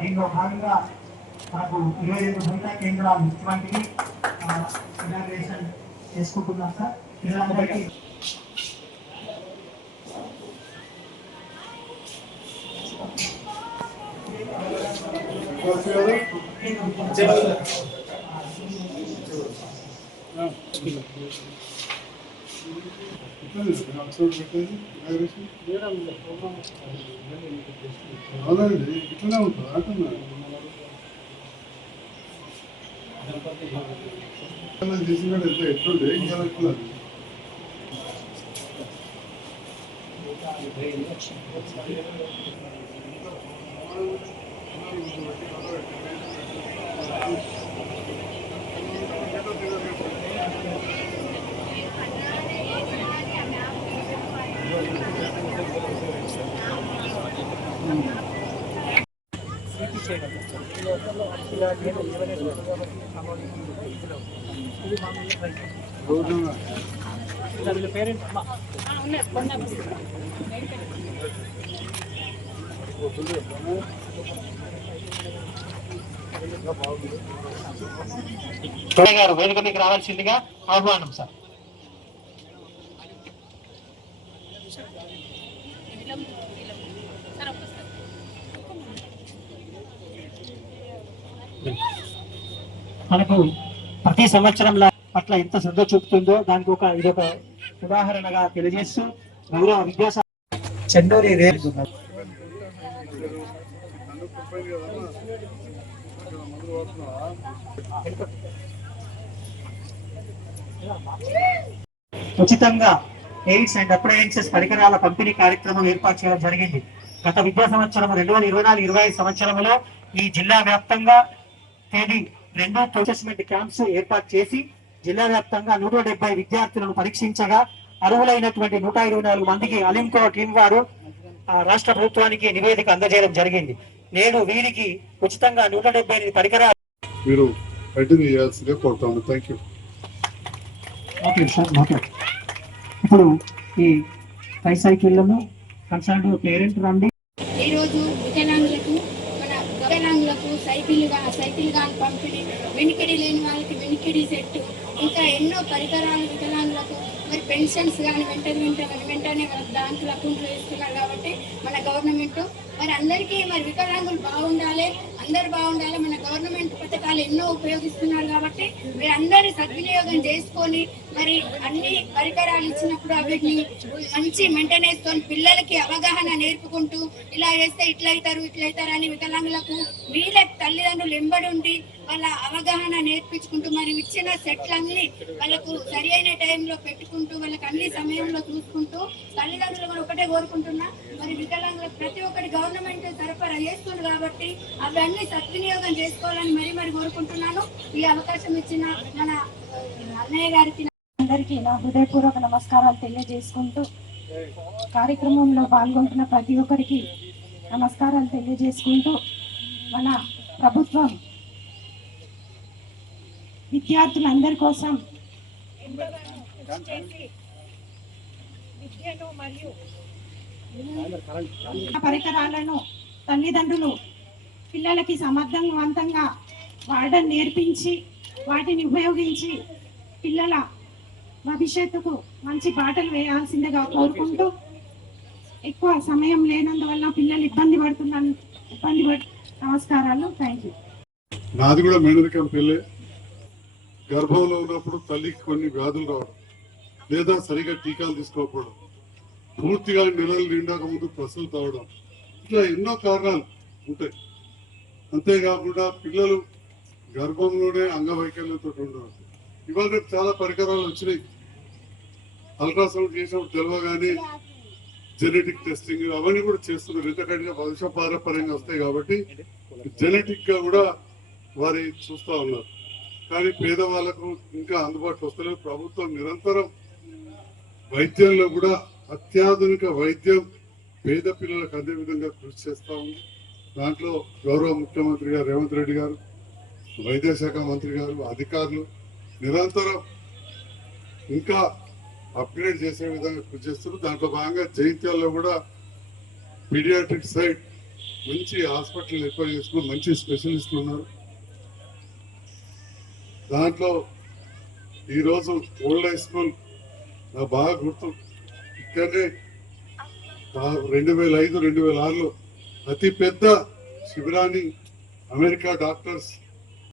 దీంట్లో భాగంగా మనకు 22 బోధనా కేంద్రాలు ఇటువంటివి ఇనాగ్రేషన్ చేసుకుంటున్నాం సార్. పిల్లలందరికీ అవునండి, ఇట్లనే ఉంటుంది అంటున్నా. చేసినట్టు ఎంత ఎట్లుండే ఎట్లా గారు వేదిక మీకు రావాల్సిందిగా ఆహ్వానం సార్. మనకు ప్రతి సంవత్సరం పట్ల ఎంత శ్రద్ధ చూపుతుందో దానికి ఇదొక ఉదాహరణగా తెలియజేస్తూ గౌరవ విద్యాశాఖ చెన్నూరి ఉచితంగా ఎయిడ్స్ అండ్ అప్లయన్సెస్ పరికరాల పంపిణీ కార్యక్రమం ఏర్పాటు చేయడం జరిగింది. గత విద్యా సంవత్సరం 2024-25 సంవత్సరంలో ఈ జిల్లా వ్యాప్తంగా తేదీ 2 అసెస్మెంట్ క్యాంప్స్ ఏర్పాటు చేసి జిల్లా వ్యాప్తంగా 170 విద్యార్థులను పరీక్షించగా అర్హులైనటువంటి 124 మందికి అలింకో టీం వారు రాష్ట్ర ప్రభుత్వానికి నివేదిక అందజేయడం జరిగింది. నేడు వీరికి ఉచితంగా 178 పరికరాలు మీరు కోరుతాను. థాంక్యూ. Okay sir. ఓకే. ఇప్పుడు ఈ ట్రైసైకిళ్లను కన్సర్న్ పేరెంట్ రండి. ఈరోజు వికలాంగులకు సైకిల్ గాని పంపిణీ, వెనికిడి లేని వాళ్ళకి వెనికిడి సెట్, ఇంకా ఎన్నో పరికరాలు వికలాంగులకు, మరి పెన్షన్స్ కానీ వెంటనే వాళ్ళ బ్యాంకుల అకౌంట్లో వేస్తున్నారు. కాబట్టి మన గవర్నమెంట్ మరి అందరికీ మరి వికలాంగులు బాగుండాలి, అందరు బాగుండాలి. మన గవర్నమెంట్ పథకాలు ఎన్నో ఉపయోగిస్తున్నారు. కాబట్టి మీరు అందరి సద్వినియోగం చేసుకొని మరి అన్ని పరికరాలు ఇచ్చినప్పుడు వీటిని మంచి మెయింటెనెన్స్ తో పిల్లలకి అవగాహన నేర్పుకుంటూ ఇలా చేస్తే ఇట్లయితారు అని వికలాంగులకు వీళ్ళ తల్లిదండ్రులు ఎంబడి ఉండి వాళ్ళ అవగాహన నేర్పించుకుంటూ మరి ఇచ్చిన సెట్లన్నీ వాళ్ళకు సరి అయిన టైంలో పెట్టుకుంటూ వాళ్ళకి అన్ని సమయంలో చూసుకుంటూ తల్లిదండ్రులు కూడా ఒకటే కోరుకుంటున్నా, మరి వికలాంగులకు ప్రతి ఒక్కటి గవర్నమెంట్ సరఫరా చేస్తుంది. కాబట్టి అవన్నీ సద్వినియోగం చేసుకోవాలని మరి కోరుకుంటున్నాను. ఈ అవకాశం ఇచ్చిన మన అన్నయ్య గారికి అందరికీ నా హృదయపూర్వక నమస్కారాలు తెలియజేసుకుంటూ, కార్యక్రమంలో పాల్గొంటున్న ప్రతి ఒక్కరికి నమస్కారాలు తెలియజేసుకుంటూ, మన ప్రభుత్వం విద్యార్థులందరి కోసం విద్యను మరియు పరికరాలను తల్లిదండ్రులు పిల్లలకి సమర్థవంతంగా వాడడం నేర్పించి వాటిని ఉపయోగించి పిల్లల భవిష్యత్తుకు మంచి బాటలు వేయాల్సిందిగా కోరుకుంటూ, ఎక్కువ సమయం లేనందువల్ల పిల్లలు ఇబ్బంది నమస్కారాలు. Thank you. నాది కూడా మేనరికం పెళ్ళే. గర్భంలో ఉన్నప్పుడు తల్లికి కొన్ని వ్యాధులు రావడం, లేదా సరిగా టీకాలు తీసుకోకపోవడం, పూర్తిగా నెలలు నిండాక ముందు ప్రసలు తావడం, ఇట్లా ఎన్నో కారణాలు ఉంటాయి. అంతేకాకుండా పిల్లలు గర్భంలోనే అంగవైకల్యంతో ఉండవచ్చు. ఇవాళ చాలా పరికరాలు వచ్చినాయి. అల్ట్రాసౌండ్ చేసినప్పుడు తెలియగానే జెనెటిక్ టెస్టింగ్ అవన్నీ కూడా చేస్తున్నారు. ఎందుకంటే వంశపారపర్యంగా వస్తాయి కాబట్టి జెనెటిక్ గా కూడా వారి చూస్తూ ఉన్నారు. కానీ పేదవాళ్ళకు ఇంకా అందుబాటులో వస్తలేదు. ప్రభుత్వం నిరంతరం వైద్యంలో కూడా అత్యాధునిక వైద్యం పేద పిల్లలకు అందే విధంగా కృషి చేస్తూ ఉంది. దాంట్లో గౌరవ ముఖ్యమంత్రి గారు రేవంత్ రెడ్డి గారు, వైద్య శాఖ మంత్రి గారు, అధికారులు నిరంతరం ఇంకా అప్గ్రేడ్ చేసే విధంగా కృషి చేస్తున్నారు. దాంట్లో భాగంగా జైత్యాల్లో కూడా పీడియాట్రిక్ సైడ్ మంచి హాస్పిటల్ ఏర్పాటు చేసుకుని మంచి స్పెషలిస్టులు ఉన్నారు. దాంట్లో ఈరోజు ఓల్డ్ హై స్కూల్ నాకు బాగా గుర్తు, ఇక్కడనే 2005-2006లో అతి పెద్ద శిబిరాన్ని అమెరికా డాక్టర్స్